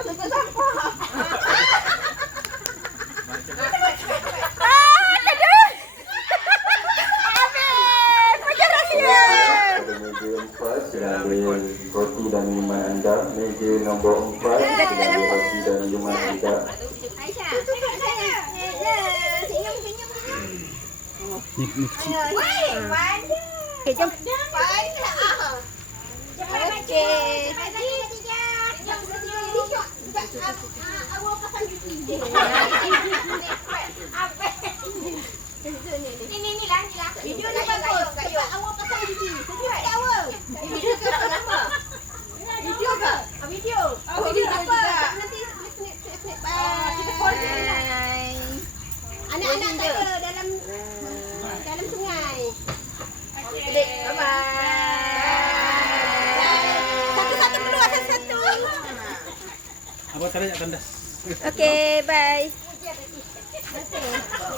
Tukar sampah. Pada meja 4 diambil roti dan minuman anda. Meja nombor 4 diambil roti dan minuman anda. Aisyah. Ni kecil. Okey, jom. Okey. Ni lah. Video ni bagus. Sebab awak pasang gigi. Sedia tak awak? Video ke apa? Video ke? Video. Video apa? Nanti snap. Kita call dia lah. Anak-anak tak ada dalam sungai. Okey. Bye-bye. Satu-satu dulu, satu-satu. Abang tarik tandas. Okey, bye.